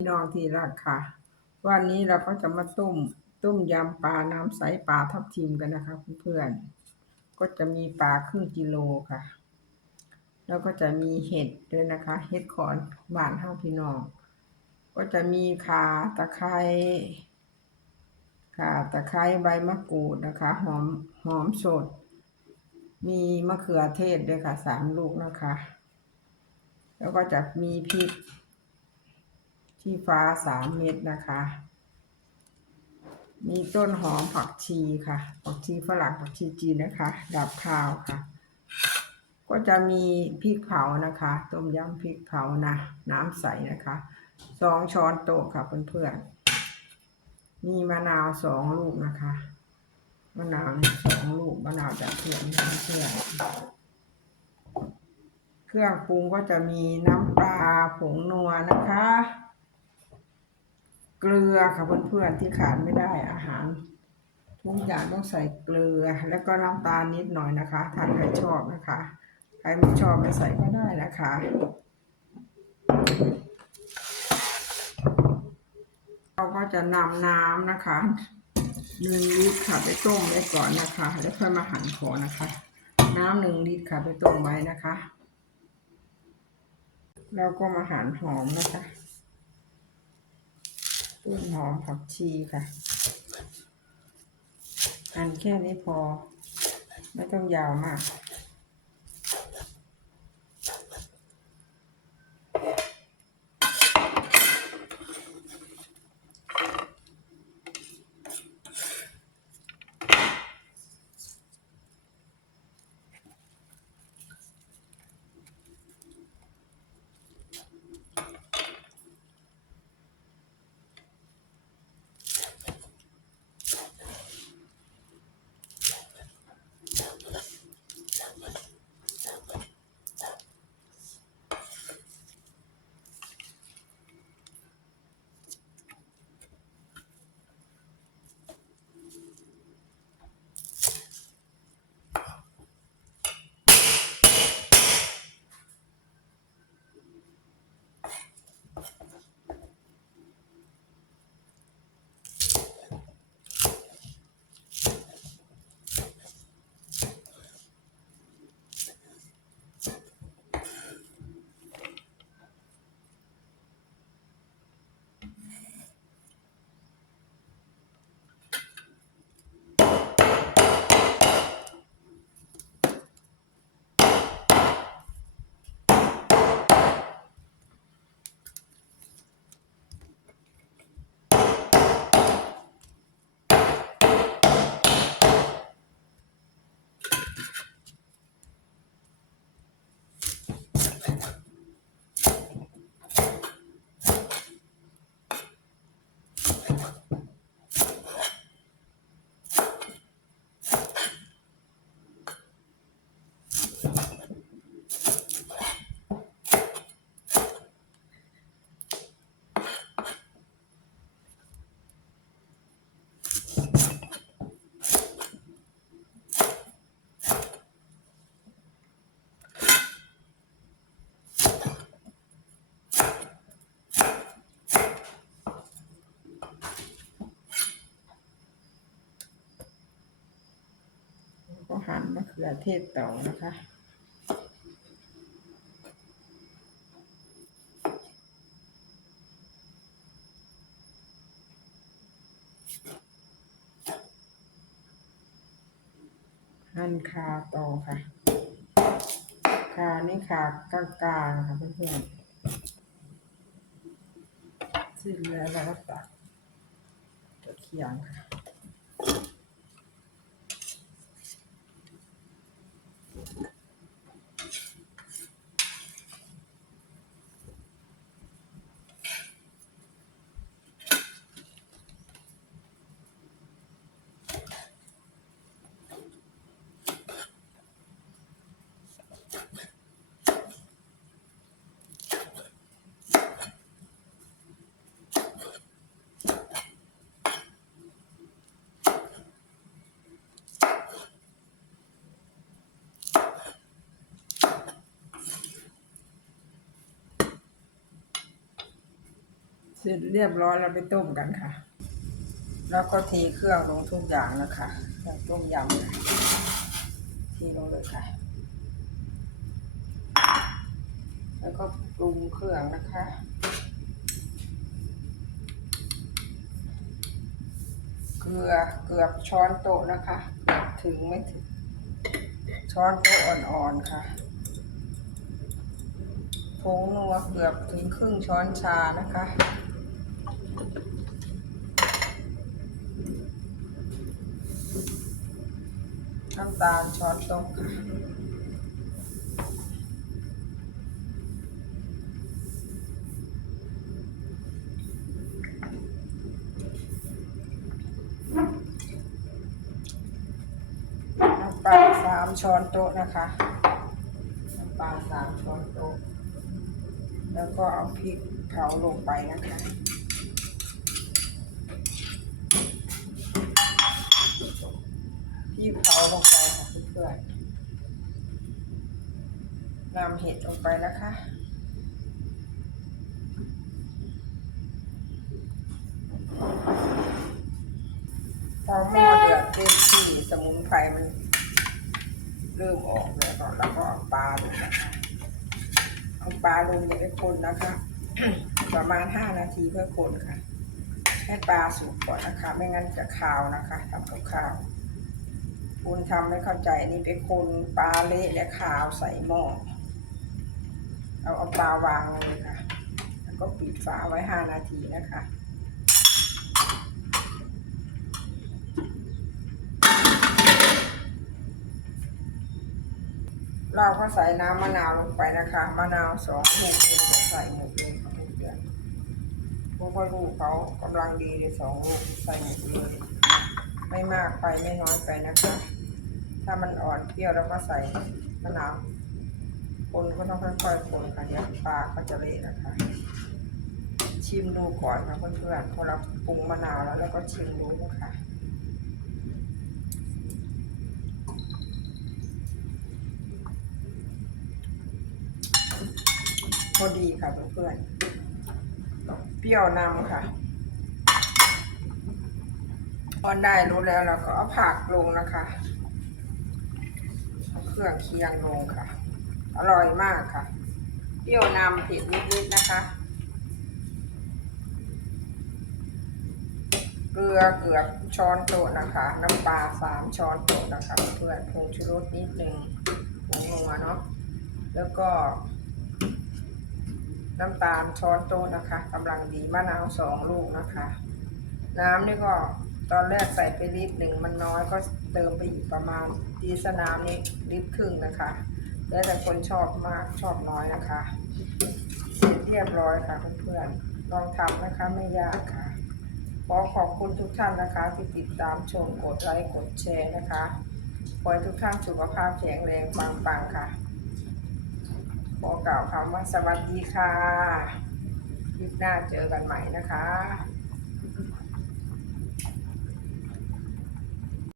พี่น้องที่รักค่ะ วันนี้เราก็จะมาต้มต้มยำปลาน้ำใสปลาทับทิมกันนะคะเพื่อนๆก็จะมีปลาครึ่งกิโลค่ะ แล้วก็จะมีเห็ดด้วยนะคะ เห็ดขอนบานเฮาพี่น้อง ก็จะมีข่าตะไคร้ข่าตะไคร้ใบมะกรูดนะคะ หอมหอมสด มีมะเขือเทศด้วยค่ะสามลูกนะคะ แล้วก็จะมีพริก ที่ฟ้าสามเม็ดนะคะ มีต้นหอมผักชีค่ะ ผักชีฝรั่งผักชีจีนนะคะดับคาวค่ะ ก็จะมีพริกเผานะคะ ต้มยำพริกเผานะ น้ำใสนะคะสองช้อนโต๊ะค่ะเพื่อนๆ มีมะนาวสองลูกนะคะ มะนาวสองลูกมะนาวจากเพื่อนนะเพื่อนเครื่องปรุงก็จะมีน้ำปลาผงนัวนะคะ เกลือค่ะเพื่อนๆที่ขาดไม่ได้อาหาร ทุกอย่างต้องใส่เกลือ แล้วก็น้ำตาลนิดหน่อยนะคะถ้าใครชอบนะคะ ใครไม่ชอบไม่ใส่ก็ได้นะคะเราก็จะนำน้ำนะคะหนึ่งลิตรค่ะไปต้มไว้ก่อนนะคะ แล้วค่อยมาหั่นขอนะคะ น้ำหนึ่งลิตรค่ะไปต้มไว้นะคะ แล้วก็มาหั่นหอมนะคะ ต้นหอมผักชีค่ะ อันแค่นี้พอ ไม่ต้องยาวมาก ก็หั่นมะเขือเทศต่อนะคะหั่นคาต่อค่ะคานี่ขากลางๆค่ะเพื่อนๆสิ้นแล้วเราก็ตัดตะเคียงค่ะ ร็จเรียบร้อยเราไปต้มกันค่ะ แล้วก็เทเครื่องลงทุกอย่างนะคะอย่างต้มยำค่ะเทลงเลยค่ะ แล้วก็ปรุงเครื่องนะคะเกลือเกือบช้อนโต๊ะนะคะเกือบถึงไม่ถึง ช้อนโต๊ะอ่อนๆค่ะผงนัวเกือบถึงครึ่งช้อนชานะคะ น้ำตาลช้อนโต๊ะค่ะน้ำปลาสามช้อนโต๊ะนะคะน้ำปลาสามช้อนโต๊ะแล้วก็เอาพริกเผาลงไปนะคะ พริกเผาลงไปค่ะเพื่อนๆนำเห็ดลงไปนะคะพอหม้อเดือดเต็มที่สมุนไพรมันเริ่มออกแล้วก็แล้วก็เอาปลาลงนะคะเอาปลาลงอย่าไปคนนะคะ ประมาณห้านาทีเพื่อคนค่ะ ให้ปลาสุกก่อนนะคะ ไม่งั้นจะคาวนะคะทำกับข้าว คุณทำไม่เข้าใจนี่ไปคนปลาเละและขาวใส่หม้อเอาเอาปลาวางเลยค่ะ แล้วก็ปิดฝาไว้ห้านาทีนะคะเราก็ใส่น้ำมะนาวลงไปนะคะ มะนาวสองลูกเองใส่หมดเลยค่ะเพื่อนๆเพราะว่าลูกเขากำลังดีเลยสองลูกใส่หมดเลย ไม่มากไปไม่น้อยไปนะคะ ถ้ามันอ่อนเปรี้ยวแล้วก็ใส่มะนาวคนก็ต้องค่อยๆคนค่ะเดี๋ยวปลาก็จะเละนะคะ ชิมดูก่อนค่ะเพื่อนๆพอเราปรุงมะนาวแล้วแล้วก็ชิมดูนะคะพอดีค่ะเพื่อนๆเปรี้ยวนำค่ะ พอได้รู้แล้วเราก็เอาผักลงนะคะเอาเครื่องเคียงลงค่ะ อร่อยมากค่ะ เปรี้ยวนำเผ็ดนิดๆนะคะ เกลือเกือบช้อนโต๊ะนะคะ น้ำปลาสามช้อนโต๊ะนะคะ เพื่อนผงชูรสนิดนึงผงนัวเนาะ แล้วก็น้ำตาลช้อนโต๊ะนะคะกำลังดีมะนาวสองลูกนะคะ น้ำนี่ก็ ตอนแรกใส่ไปลิตรหนึ่งมันน้อยก็เติมไปอีกประมาณตีสนามนี่ลิตรครึ่งนะคะแล้วแต่คนชอบมากชอบน้อยนะคะเสร็จเรียบร้อยค่ะเพื่อนๆลองทำนะคะไม่ยากค่ะขอขอบคุณทุกท่านนะคะที่ติดตามชมกดไลค์กดแชร์นะคะขอให้ทุกท่านสุขภาพแข็งแรงปังๆค่ะขอกล่าวคำว่าสวัสดีค่ะคลิปหน้าเจอกันใหม่นะคะ